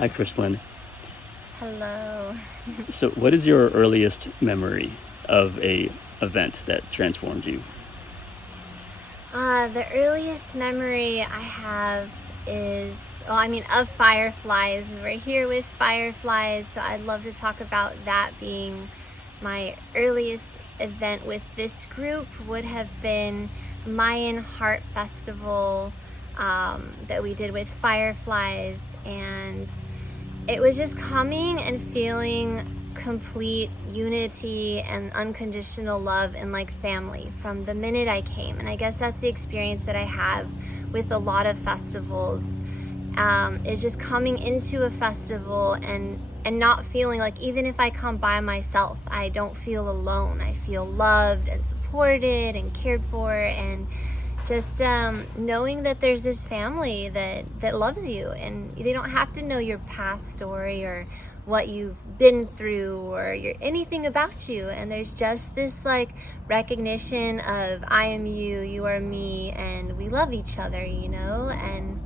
Hi, Kristalynn. Hello. So, what is your earliest memory of a event that transformed you? The earliest memory I have is, of fireflies. We're here with fireflies, so I'd love to talk about that being my earliest event with this group. Would have been Mayan Heart Festival that we did with fireflies, and it was just coming and feeling complete unity and unconditional love and like family from the minute I came. And I guess that's the experience that I have with a lot of festivals, is just coming into a festival and not feeling like, even if I come by myself, I don't feel alone. I feel loved and supported and cared for, and just knowing that there's this family that loves you, and they don't have to know your past story or what you've been through or anything about you, and there's just this like recognition of I am you, you are me, and we love each other, and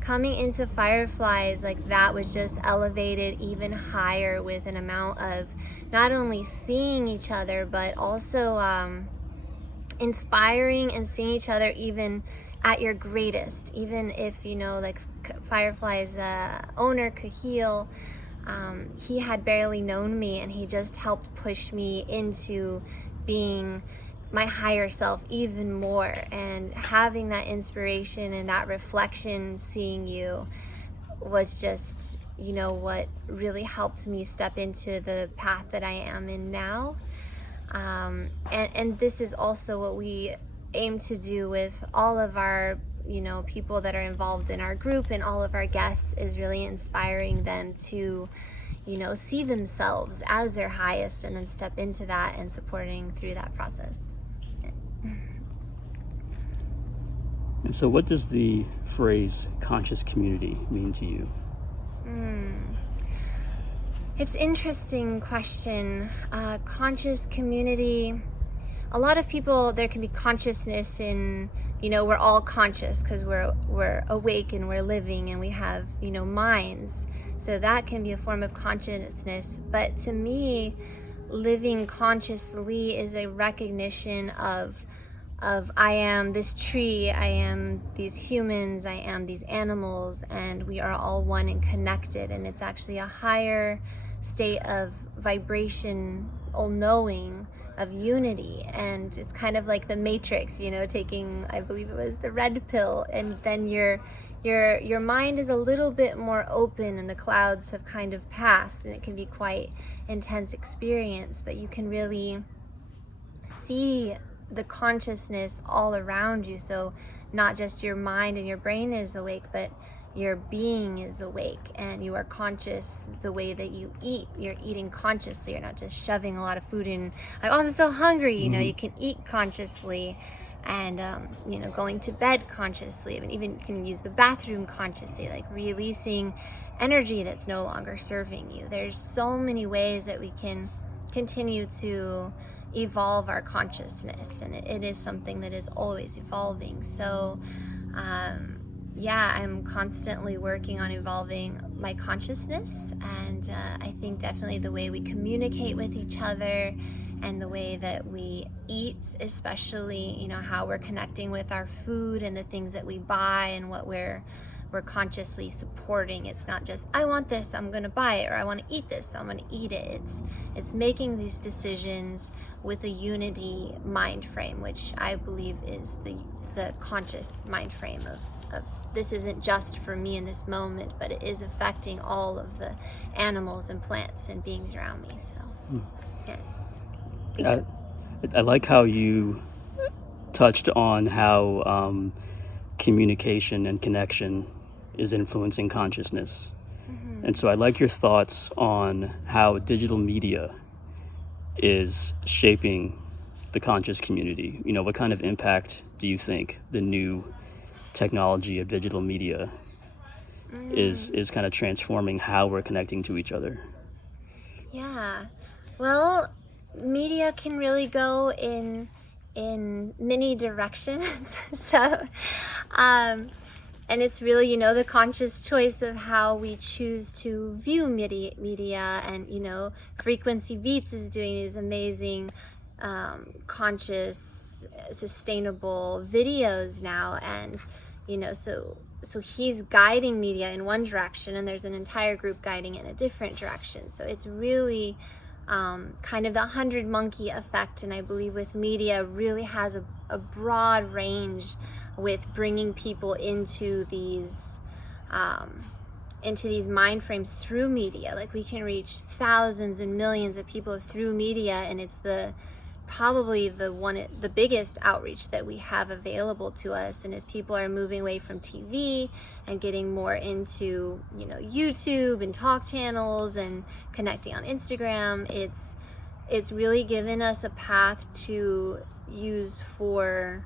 coming into fireflies, like that was just elevated even higher with an amount of not only seeing each other but also inspiring and seeing each other even at your greatest. Even if like Firefly's owner Kahil, he had barely known me, and he just helped push me into being my higher self even more, and having that inspiration and that reflection, seeing you, was just what really helped me step into the path that I am in now. And this is also what we aim to do with all of our people that are involved in our group, and all of our guests, is really inspiring them to see themselves as their highest, and then step into that and supporting through that process. And so, what does the phrase conscious community mean to you? It's interesting question. Conscious community, a lot of people, there can be consciousness in, we're all conscious because we're awake and we're living and we have, minds. So that can be a form of consciousness. But to me, living consciously is a recognition of I am this tree, I am these humans, I am these animals, and we are all one and connected. And it's actually a higher state of vibration, all knowing, of unity. And it's kind of like the Matrix, taking, I believe it was the red pill, and then your mind is a little bit more open, and the clouds have kind of passed, and it can be quite intense experience, but you can really see the consciousness all around you. So not just your mind and your brain is awake, but your being is awake, and you are conscious the way that you eat. You're eating consciously. You're not just shoving a lot of food in, like, oh, I'm so hungry. You can eat consciously, and going to bed consciously, and even you can use the bathroom consciously, like releasing energy that's no longer serving you. There's so many ways that we can continue to evolve our consciousness, and it is something that is always evolving. So I'm constantly working on evolving my consciousness, and I think definitely the way we communicate with each other, and the way that we eat, especially how we're connecting with our food and the things that we buy, and what we're consciously supporting. It's not just, I want this, I'm gonna buy it, or I want to eat this, so I'm gonna eat it. It's making these decisions with a unity mind frame, which I believe is the conscious mind frame of this isn't just for me in this moment, but it is affecting all of the animals and plants and beings around me. So yeah. I like how you touched on how communication and connection is influencing consciousness. And so I like your thoughts on how digital media is shaping the conscious community. What kind of impact do you think the new technology of digital media is kind of transforming how we're connecting to each other? Yeah, well, media can really go in many directions. So And it's really, you know, the conscious choice of how we choose to view media. And, you know, FrequencyBeats is doing these amazing, conscious, sustainable videos now. And, you know, so he's guiding media in one direction, and there's an entire group guiding it in a different direction. So it's really kind of the 100 monkey effect. And I believe with media really has a broad range with bringing people into these mind frames through media. Like, we can reach thousands and millions of people through media, and it's probably the biggest outreach that we have available to us. And as people are moving away from TV and getting more into, you know, YouTube and talk channels and connecting on Instagram, it's really given us a path to use for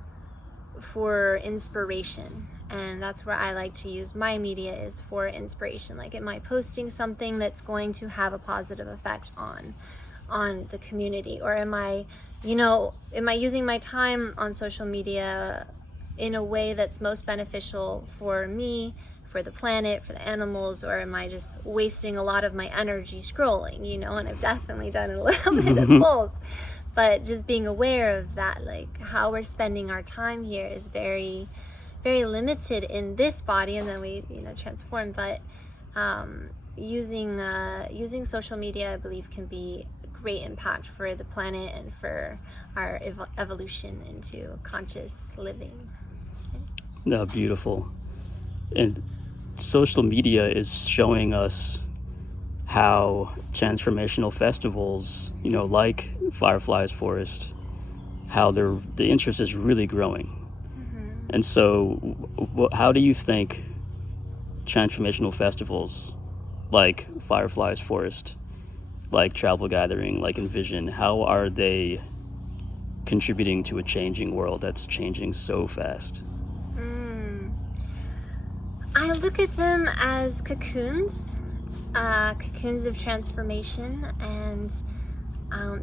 inspiration. And that's where I like to use my media, is for inspiration. Like, am I posting something that's going to have a positive effect on the community, or am I using my time on social media in a way that's most beneficial for me, for the planet, for the animals, or am I just wasting a lot of my energy scrolling, you know? And I've definitely done a little bit of both. But just being aware of that, like, how we're spending our time here is very, very limited in this body, and then we, you know, transform. But using social media, I believe, can be a great impact for the planet and for our evolution into conscious living. No, beautiful. And social media is showing us how transformational festivals, you know, like Fireflies Forest, how the interest is really growing. Mm-hmm. And so how do you think transformational festivals like Fireflies Forest, like Travel Gathering, like Envision, how are they contributing to a changing world that's changing so fast? I look at them as cocoons of transformation, and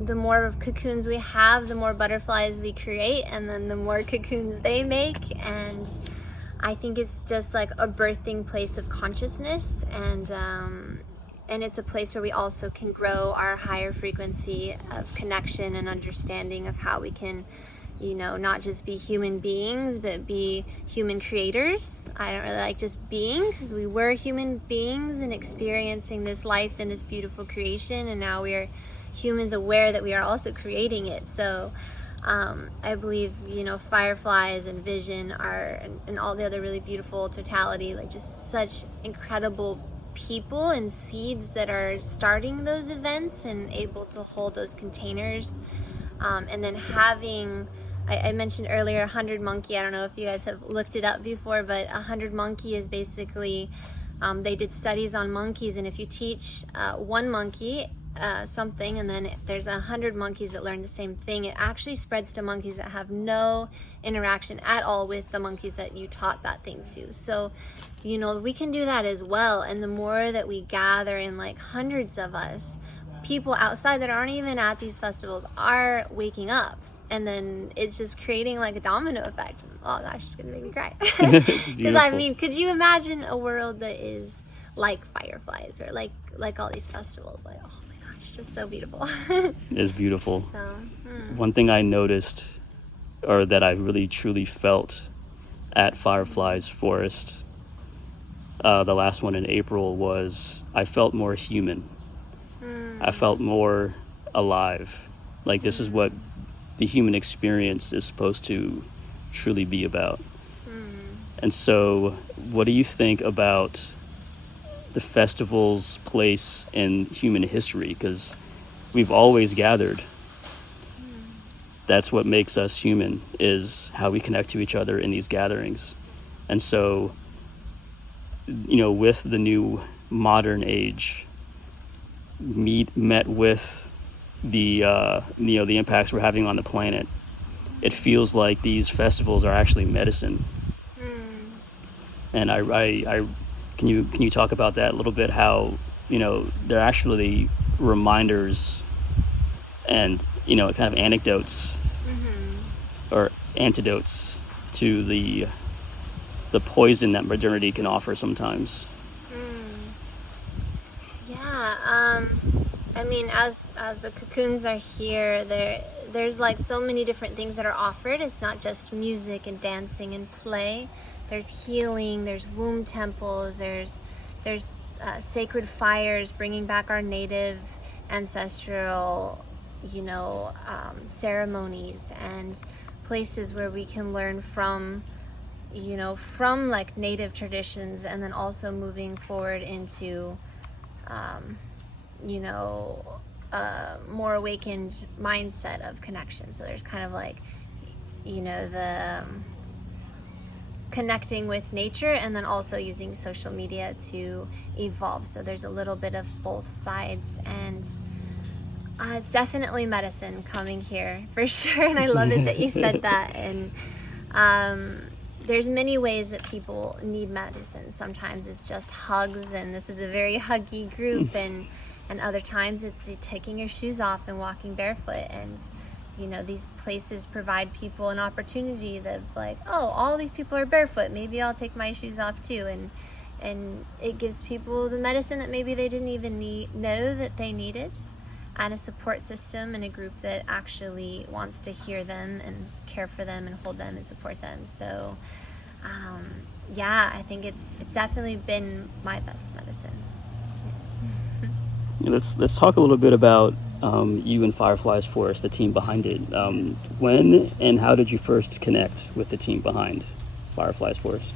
the more cocoons we have, the more butterflies we create, and then the more cocoons they make. And I think it's just like a birthing place of consciousness, and it's a place where we also can grow our higher frequency of connection and understanding of how we can, you know, not just be human beings, but be human creators. I don't really like just being, because we were human beings and experiencing this life and this beautiful creation, and now we are humans aware that we are also creating it. So I believe, you know, Fireflies and Vision and all the other really beautiful totality, like just such incredible people and seeds that are starting those events and able to hold those containers. And then having, I mentioned earlier 100 monkey. I don't know if you guys have looked it up before, but 100 monkey is basically, they did studies on monkeys, and if you teach one monkey something, and then there's 100 monkeys that learn the same thing, it actually spreads to monkeys that have no interaction at all with the monkeys that you taught that thing to. So, you know, we can do that as well. And the more that we gather in, like hundreds of us, people outside that aren't even at these festivals are waking up, and then it's just creating like a domino effect. Oh gosh, it's gonna make me cry. Because I mean, could you imagine a world that is like Fireflies, or like all these festivals? Like, oh my gosh, just so beautiful. It's beautiful. So, one thing I noticed, or that I really truly felt at Fireflies Forest, the last one in April, was I felt more human. I felt more alive. Like, this is what the human experience is supposed to truly be about. And so what do you think about the festival's place in human history? Because we've always gathered. That's what makes us human, is how we connect to each other in these gatherings. And so, you know, with the new modern age, met with the the impacts we're having on the planet, it feels like these festivals are actually medicine. And I can you talk about that a little bit, how, you know, they're actually reminders and, you know, kind of anecdotes or antidotes to the the poison that modernity can offer sometimes. Yeah, I mean, as the cocoons are here, there's like so many different things that are offered. It's not just music and dancing and play. There's healing. There's womb temples. There's sacred fires, bringing back our native ancestral, ceremonies, and places where we can learn from like native traditions, and then also moving forward into more awakened mindset of connection. So there's kind of like, the connecting with nature, and then also using social media to evolve. So there's a little bit of both sides, and it's definitely medicine coming here for sure. And I love it that you said that. And there's many ways that people need medicine. Sometimes it's just hugs, and this is a very huggy group, and other times it's taking your shoes off and walking barefoot. And these places provide people an opportunity that, like, oh, all these people are barefoot, maybe I'll take my shoes off too. And it gives people the medicine that maybe they didn't even know that they needed, and a support system and a group that actually wants to hear them and care for them and hold them and support them. So yeah, I think it's definitely been my best medicine. Let's talk a little bit about you and Fireflies Forest, the team behind it. When and how did you first connect with the team behind Fireflies Forest?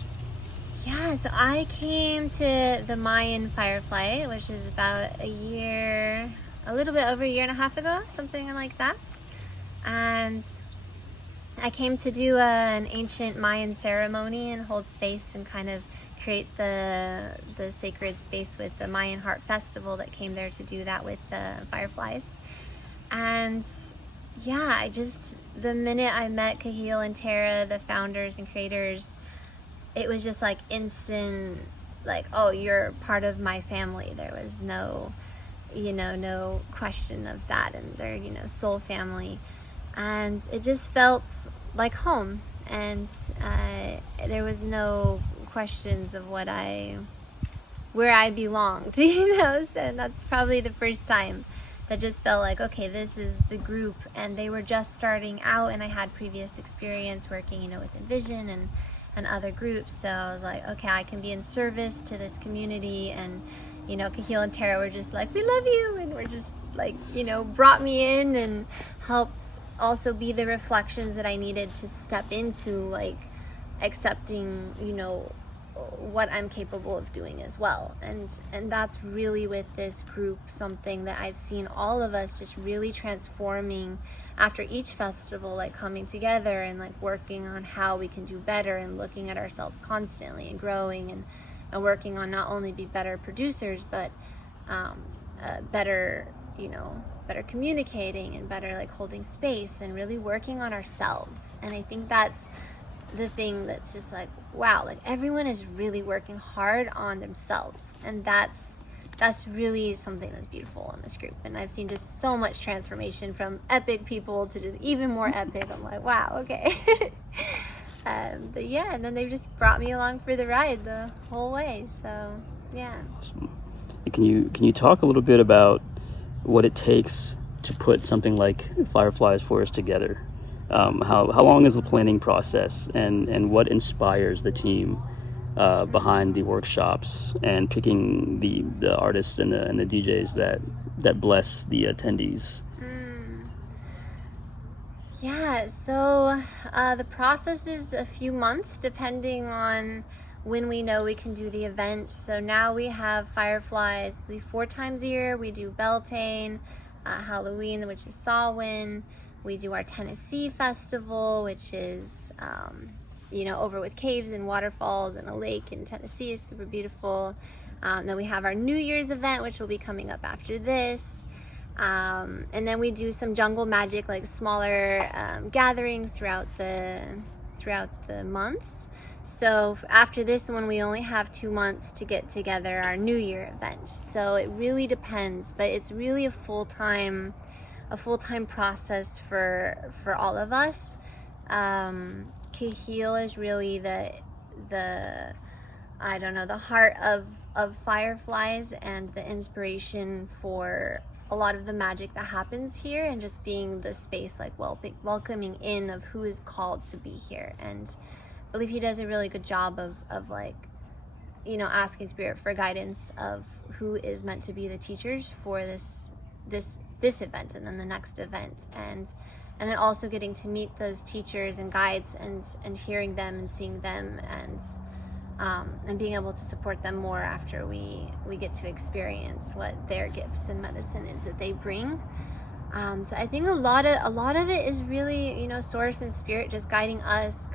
Yeah, so I came to the Mayan Firefly, which is about a little bit over a year and a half ago, something like that. And I came to do an ancient Mayan ceremony and hold space and kind of create the sacred space with the Mayan Heart Festival that came there to do that with the fireflies. And yeah, the minute I met Kahil and Tara, the founders and creators, it was just like instant, like, oh, you're part of my family. There was no question of that, and they're, soul family. And it just felt like home, and there was no questions of where I belonged, so that's probably the first time that just felt like, okay, this is the group. And they were just starting out, and I had previous experience working, with Envision and other groups, so I was like, okay, I can be in service to this community. And Kahil and Tara were just like, we love you, and we're just like, brought me in and helped also be the reflections that I needed to step into, like, accepting, what I'm capable of doing as well. And that's really, with this group, something that I've seen all of us just really transforming after each festival, like coming together and like working on how we can do better, and looking at ourselves constantly and growing, and working on not only be better producers, but better communicating, and better like holding space, and really working on ourselves. And I think that's the thing that's just like, wow, like everyone is really working hard on themselves, and that's really something that's beautiful in this group. And I've seen just so much transformation, from epic people to just even more epic. I'm like, wow, okay. But yeah, and then they've just brought me along for the ride the whole way. So yeah. Can you talk a little bit about what it takes to put something like Fireflies Forest together? How long is the planning process, and what inspires the team behind the workshops and picking the artists and the DJs that bless the attendees? Yeah, so the process is a few months depending on when we know we can do the event. So now we have Fireflies, I believe 4 times a year. We do Beltane, Halloween, which is Samhain. We do our Tennessee festival, which is over with caves and waterfalls and a lake in Tennessee. Is super beautiful. Then we have our New Year's event, which will be coming up after this. And then we do some jungle magic, like smaller gatherings throughout the months. So after this one, we only have 2 months to get together our New Year event. So it really depends, but it's really a full-time process for all of us. Kahil is really the I don't know, the heart of Fireflies and the inspiration for a lot of the magic that happens here, and just being the space like welcoming in of who is called to be here. And I believe he does a really good job of like, you know, asking spirit for guidance of who is meant to be the teachers for this event and then the next event, and then also getting to meet those teachers and guides and hearing them and seeing them, and being able to support them more after we get to experience what their gifts and medicine is that they bring. So I think a lot of it is really, you know, source and spirit just guiding us,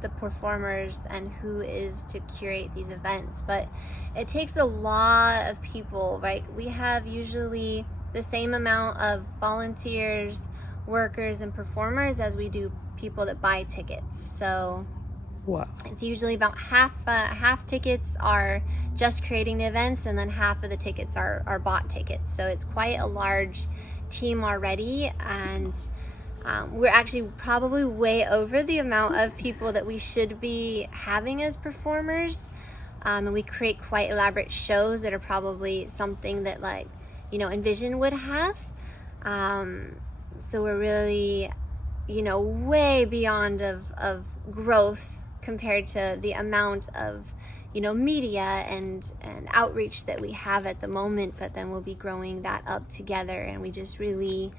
the performers, and who is to curate these events. But it takes a lot of people, right? We have usually the same amount of volunteers, workers, and performers as we do people that buy tickets. So Wow. it's usually about half tickets are just creating the events, and then half of the tickets are bought tickets. So it's quite a large team already, and we're actually probably way over the amount of people that we should be having as performers. And we create quite elaborate shows that are probably something that, like, you know, Envision would have. So we're really, you know, way beyond of growth compared to the amount of, you know, media and outreach that we have at the moment. But then we'll be growing that up together, and we just really,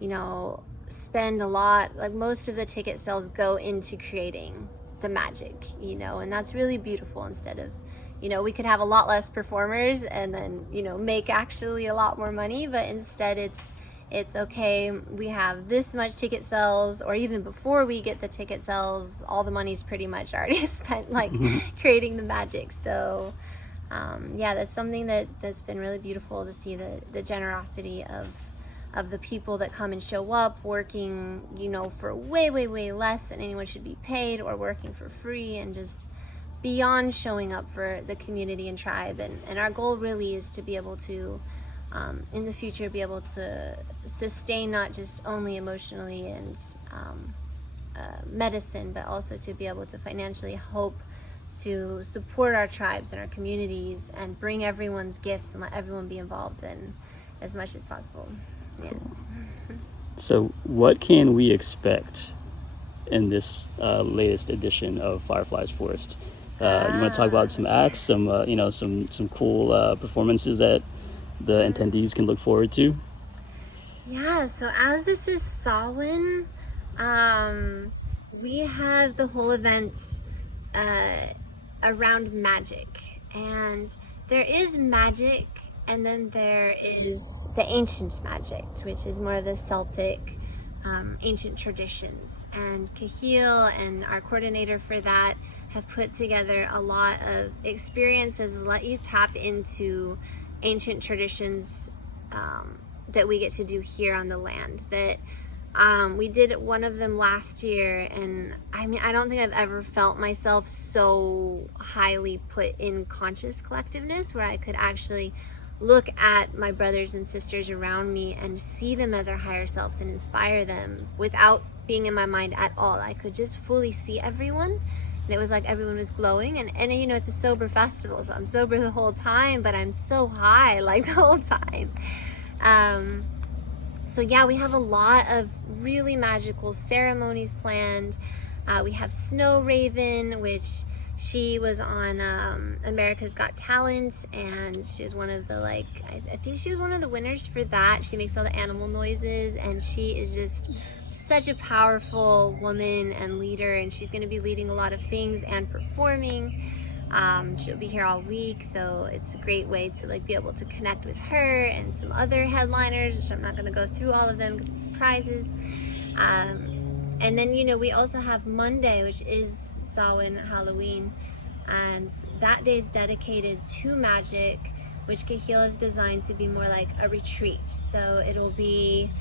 you know, spend a lot, like most of the ticket sales go into creating the magic, you know, and that's really beautiful. Instead of, you know, we could have a lot less performers and then, you know, make actually a lot more money, but instead it's okay, we have this much ticket sales, or even before we get the ticket sales, all the money's pretty much already spent, like creating the magic. So yeah, that's something that's been really beautiful to see, the generosity of the people that come and show up, working, you know, for way less than anyone should be paid, or working for free, and just beyond showing up for the community and tribe. And our goal really is to be able to, in the future, be able to sustain not just only emotionally and medicine, but also to be able to financially hope to support our tribes and our communities, and bring everyone's gifts and let everyone be involved in as much as possible. Yeah. So what can we expect in this latest edition of Fireflies Forest? You want to talk about some acts, some you know, some cool performances that the attendees can look forward to? Yeah, so as this is Samhain, we have the whole event around magic, and there is magic, and then there is the ancient magic, which is more of the Celtic ancient traditions. And Kahil and our coordinator for that have put together a lot of experiences that let you tap into ancient traditions that we get to do here on the land. That we did one of them last year, and I mean, I don't think I've ever felt myself so highly put in conscious collectiveness, where I could actually look at my brothers and sisters around me and see them as our higher selves and inspire them without being in my mind at all. I could just fully see everyone, and it was like everyone was glowing. And you know, it's a sober festival, so I'm sober the whole time, but I'm so high like the whole time. So yeah, we have a lot of really magical ceremonies planned. We have Snow Raven, which she was on America's Got Talent, and she was one of the, like, I think she was one of the winners for that. She makes all the animal noises, and she is just such a powerful woman and leader, and she's going to be leading a lot of things and performing. She'll be here all week, so it's a great way to, like, be able to connect with her and some other headliners, which I'm not going to go through all of them because it's surprises. And then, you know, we also have Monday, which is Samhain, Halloween, and that day is dedicated to magic, which Kahil is designed to be more like a retreat. So it'll be,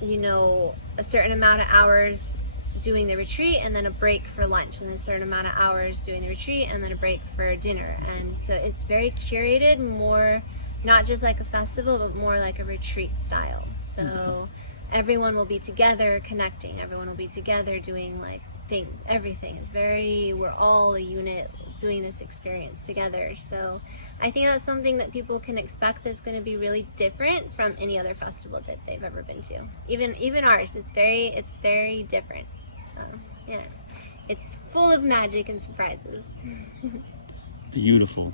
you know, a certain amount of hours doing the retreat, and then a break for lunch, and then a certain amount of hours doing the retreat, and then a break for dinner. And so it's very curated, more not just like a festival, but more like a retreat style. So everyone will be together connecting, everyone will be together doing like everything is very, we're all a unit doing this experience together. So I think that's something that people can expect that's going to be really different from any other festival that they've ever been to. Even ours, it's very different. So yeah, it's full of magic and surprises. Beautiful.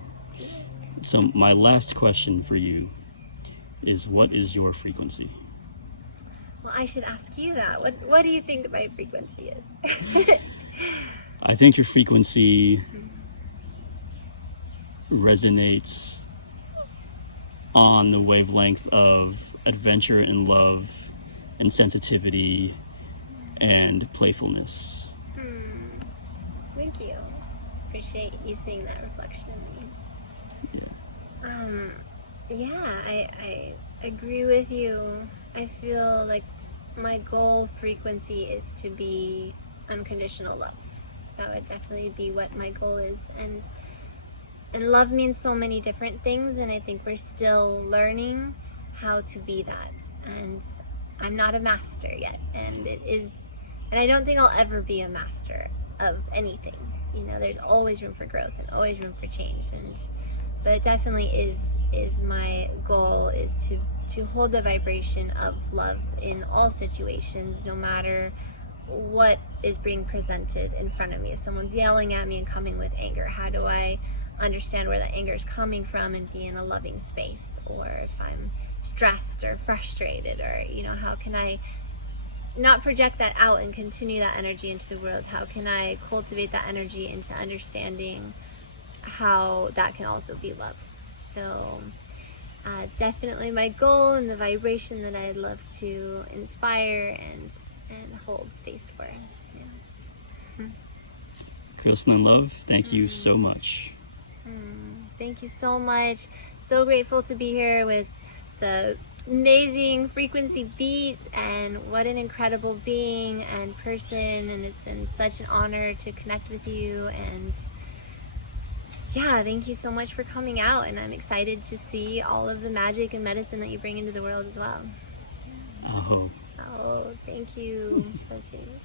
So my last question for you is, what is your frequency? Well, I should ask you that. What do you think my frequency is? I think your frequency resonates on the wavelength of adventure and love and sensitivity and playfulness. Thank you. Appreciate you seeing that reflection in me. Yeah, I agree with you. I feel like my goal frequency is to be unconditional love. That would definitely be what my goal is. And love means so many different things, and I think we're still learning how to be that. And I'm not a master yet, and I don't think I'll ever be a master of anything. You know, there's always room for growth and always room for change, but it definitely is my goal is to hold the vibration of love in all situations, no matter what is being presented in front of me. If someone's yelling at me and coming with anger, how do I understand where that anger is coming from and be in a loving space? Or if I'm stressed or frustrated, or how can I not project that out and continue that energy into the world? How can I cultivate that energy into understanding how that can also be love? So it's definitely my goal and the vibration that I'd love to inspire and hold space for. Yeah. Kristalynn, love, thank you so much. Thank you so much. So grateful to be here with the amazing FrequencyBeat, and what an incredible being and person, and it's been such an honor to connect with you. And yeah, thank you so much for coming out, and I'm excited to see all of the magic and medicine that you bring into the world as well. Oh. Oh, thank you. Blessings.